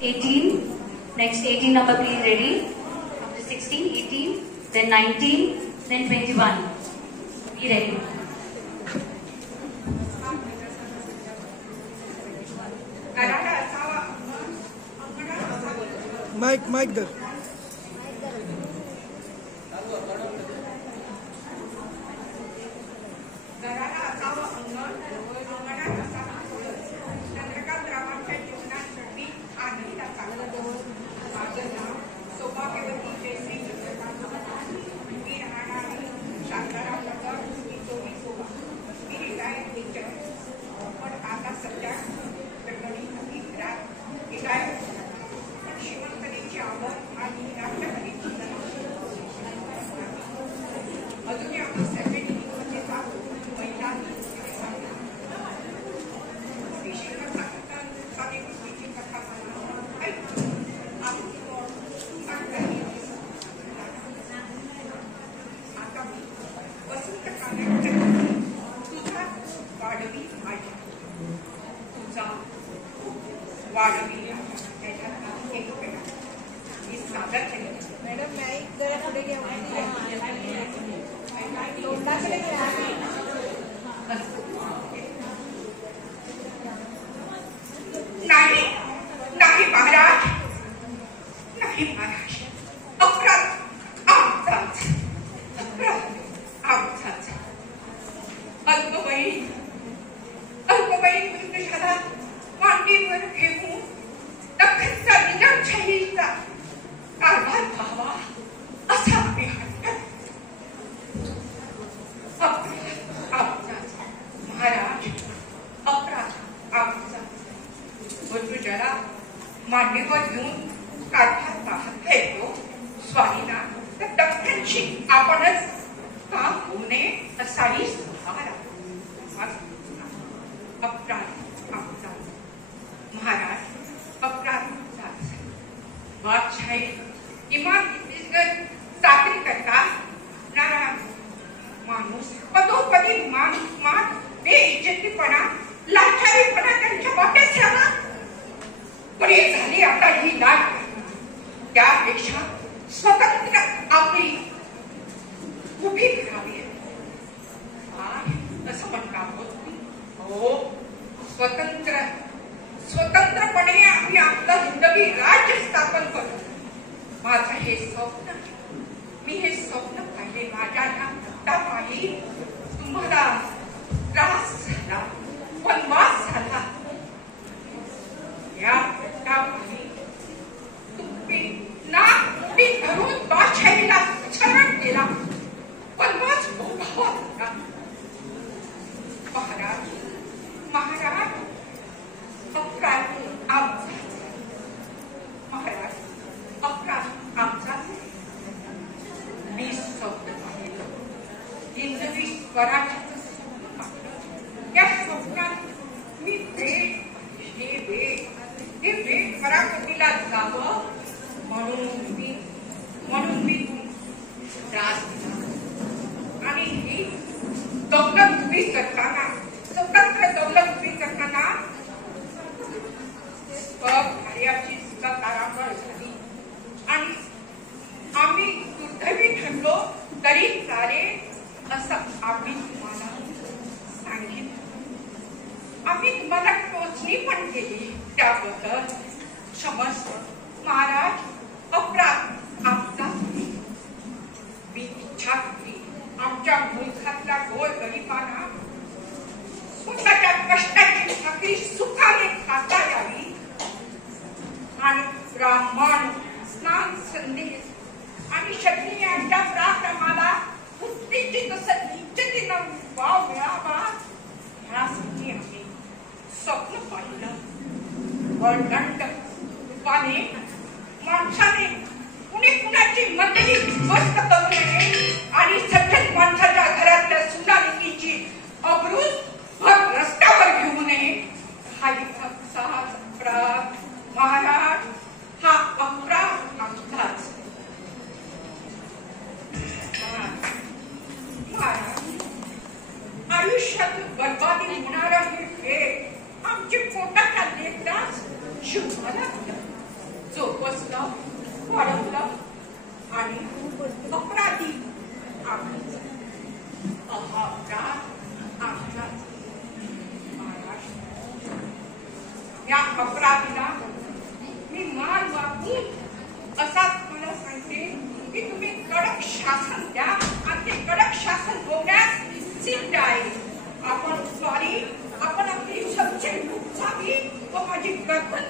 18. Next 18 number, please, ready. After 16, 18, then 19, then 21. Be ready. Mic there. Madam मैं जरा पुढे घ्या नाही नाही महाराज, नाही महाराज, अपराध आमचाच, अपराध आमचाच. अल्पवयीन पुरुषाला मांडीवर घेऊन दख्खनचा निजामशाहीचा कारभार व्हावा असा आम्ही हट्ट. अपराध आमचाच महाराज, अपराध आमचा. ज्याला मांडीवर घेऊन कारभार पाहत येतो स्वामीना, तर दख्खनची आपणच काम होऊ नये असाही सुधारा. अपराध आमचा महाराज, अपराध आमचाच. बादशाही इमारतीसगत चाकरी करता नारा माणूस पदोपदी मान बेइज्जतीपणा, लाचारीपणा त्यांच्या वाटेत राहा. पण हे झाली आता ही लाट. त्यापेक्षा स्वतंत्र आपली उभी करावी असं म्हणता होत. हो, स्वतंत्रपणे आम्ही आपला जिंदगी राज्य स्थापन करू. माझं हे स्वप्न, मी हे स्वप्न पाहिले. माझ्या या रक्तापायी तुम्हाला त्रास झाला, वनवास झाला. या रक्तापायी तुम्ही नाक धरून बादशाहीला शरण केला, वनवास भोगावा लागला. महाराज, अपराध आमचाच. महाराज, अपराध आमचाच. मी स्वप्न पाहिलं, हिंदवी स्वराज्याचं स्वप्न पाहिलं. या स्वप्नात मी भेट पराकोटीला जावं म्हणून मी त्रास दिला. आणि ही दौलत उभी करताना, स्वतंत्र दौलत उभी करताना कार्याची सुद्धा तारांबळ झाली आणि आम्ही दुर्दैवी ठरलो तरी चालेल असं आम्ही तुम्हाला सांगितलं. आम्ही तुम्हाला टोचणी पण केली, त्याबद्दल क्षमस्व महाराज. अपराध आमचा. मी इच्छा केली आमच्या मुलखातला गोर गरिबांना स्वतःच्या कष्टाची भाकरी सुखाने खाता यावी आणि ब्राह्मण स्नान संदेश आणि क्षत्रियांच्या पराक्रमाला उत्तेजित इज्जतीनं वाव मिळावा ह्यासाठी आम्ही स्वप्न पाहिलं. वरदंड रूपाने माणसाने कुणाची मंडळी मस्त करू नये आणि सज्जन माणसाच्या घरातल्या सुनालिकीची अब्रूज भर रस्त्यावर घेऊ नये. हा साहस अपराध महाराज, हा अपराध आमचाच. महाराज, आयुष्यात बर्बादी होणारा हे खेळ आमची पोटाच्या लेकरास शिवला. अपराधीला मी मार वागून असा मला सांगते की तुम्ही कडक शासन द्या आणि ते कडक शासन होण्यास सिद्ध आहे. आपण सॉरी, आपण आपली सबचे लुकसावी व माझी गर्दन